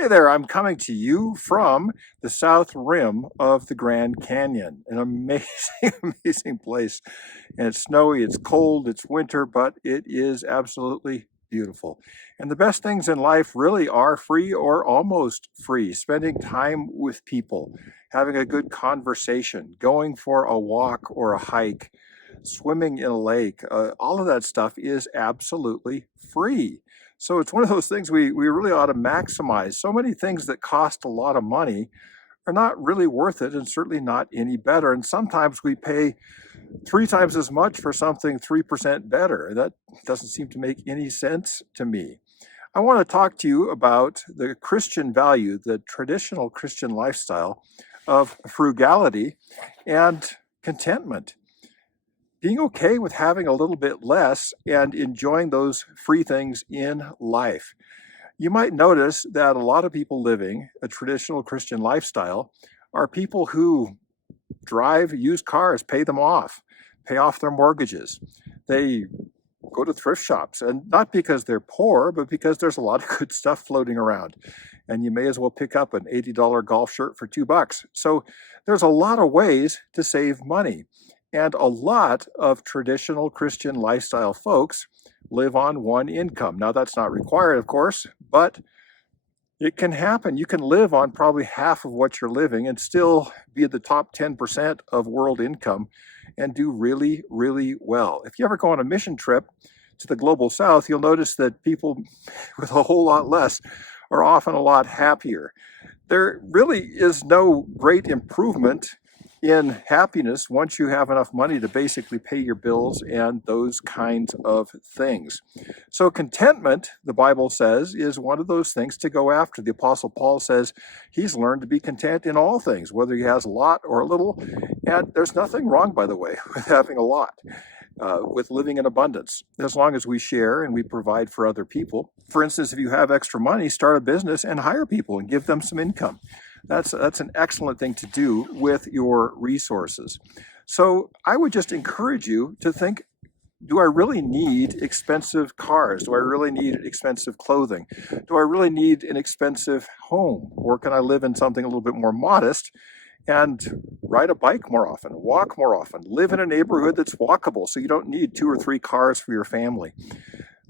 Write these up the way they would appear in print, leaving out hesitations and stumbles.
Hey there, I'm coming to you from the south rim of the Grand Canyon. An amazing, amazing place. And it's snowy, it's cold, it's winter, but it is absolutely beautiful. And the best things in life really are free or almost free. Spending time with people, having a good conversation, going for a walk or a hike, swimming in a lake, all of that stuff is absolutely free. So it's one of those things we really ought to maximize. So many things that cost a lot of money are not really worth it and certainly not any better. And sometimes we pay three times as much for something 3% better. That doesn't seem to make any sense to me. I want to talk to you about the Christian value, the traditional Christian lifestyle of frugality and contentment. Being okay with having a little bit less and enjoying those free things in life. You might notice that a lot of people living a traditional Christian lifestyle are people who drive used cars, pay them off, pay off their mortgages. They go to thrift shops, and not because they're poor, but because there's a lot of good stuff floating around. And you may as well pick up an $80 golf shirt for $2. So there's a lot of ways to save money. And a lot of traditional Christian lifestyle folks live on one income. Now, that's not required, of course, but it can happen. You can live on probably half of what you're living and still be at the top 10% of world income and do really, really well. If you ever go on a mission trip to the global south, you'll notice that people with a whole lot less are often a lot happier. There really is no great improvement in happiness once you have enough money to basically pay your bills and those kinds of things. So contentment, the Bible says, is one of those things to go after. The Apostle Paul says he's learned to be content in all things, whether he has a lot or a little. And there's nothing wrong, by the way, with having a lot. With living in abundance, as long as we share and we provide for other people. For instance, if you have extra money, start a business and hire people and give them some income. That's an excellent thing to do with your resources. So I would just encourage you to think, do I really need expensive cars? Do I really need expensive clothing? Do I really need an expensive home? Or can I live in something a little bit more modest and ride a bike more often, walk more often, live in a neighborhood that's walkable so you don't need 2 or 3 cars for your family?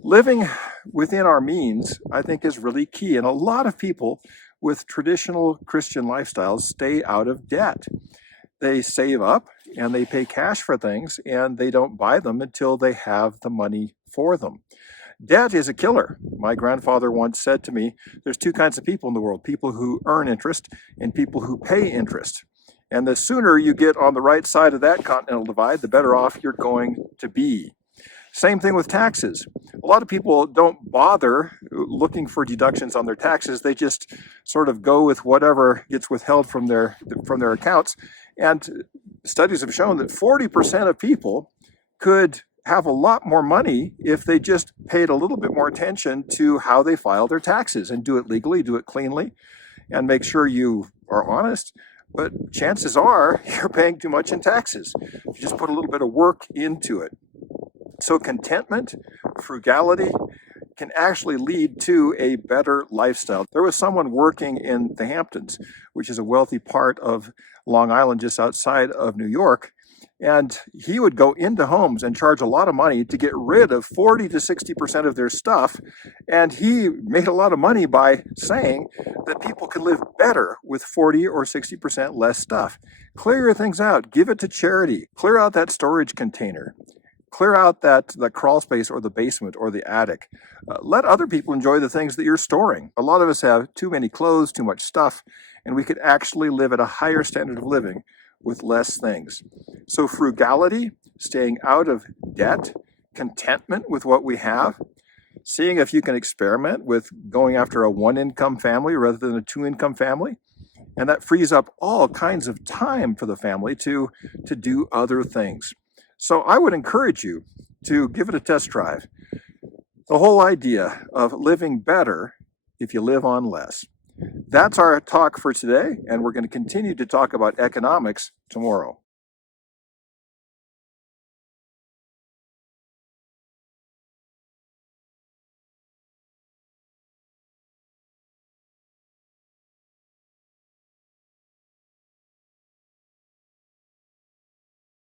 Living within our means, I think, is really key. And a lot of people with traditional Christian lifestyles stay out of debt. They save up and they pay cash for things and they don't buy them until they have the money for them. Debt is a killer. My grandfather once said to me, there's 2 kinds of people in the world, people who earn interest and people who pay interest. And the sooner you get on the right side of that continental divide, the better off you're going to be. Same thing with taxes. A lot of people don't bother looking for deductions on their taxes. They just sort of go with whatever gets withheld from their accounts. And studies have shown that 40% of people could have a lot more money if they just paid a little bit more attention to how they file their taxes and do it legally, do it cleanly, and make sure you are honest. But chances are you're paying too much in taxes. You just put a little bit of work into it. So contentment, frugality can actually lead to a better lifestyle. There was someone working in the Hamptons, which is a wealthy part of Long Island just outside of New York. And he would go into homes and charge a lot of money to get rid of 40 to 60% of their stuff. And he made a lot of money by saying that people can live better with 40 or 60% less stuff. Clear your things out. Give it to charity. Clear out that storage container. Clear out that crawl space or the basement or the attic. Let other people enjoy the things that you're storing. A lot of us have too many clothes, too much stuff, and we could actually live at a higher standard of living with less things. So frugality, staying out of debt, contentment with what we have, seeing if you can experiment with going after a 1-income family rather than a 2-income family. And that frees up all kinds of time for the family to do other things. So I would encourage you to give it a test drive. The whole idea of living better if you live on less. That's our talk for today, and we're going to continue to talk about economics tomorrow.